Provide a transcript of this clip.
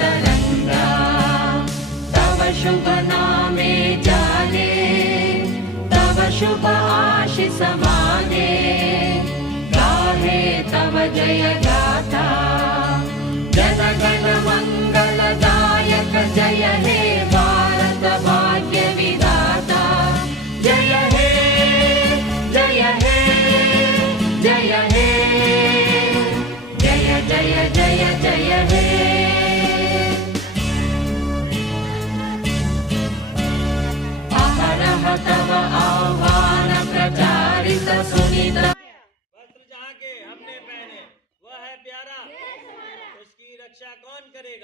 तरंगा। तव शुभ नामे जाने, तव शुभ आशीष माने, गाहे तव जय गाथा। जन गण मंगलदायक जय हे भारत भाग्य विधाता। जय हे जय हे जय हे, जय जय जय जय हे। अहरह तव आह्वान प्रचारित सुनित। वस्त्र जहाँ के हमने पहने वह है प्यारा, उसकी रक्षा कौन करेगा।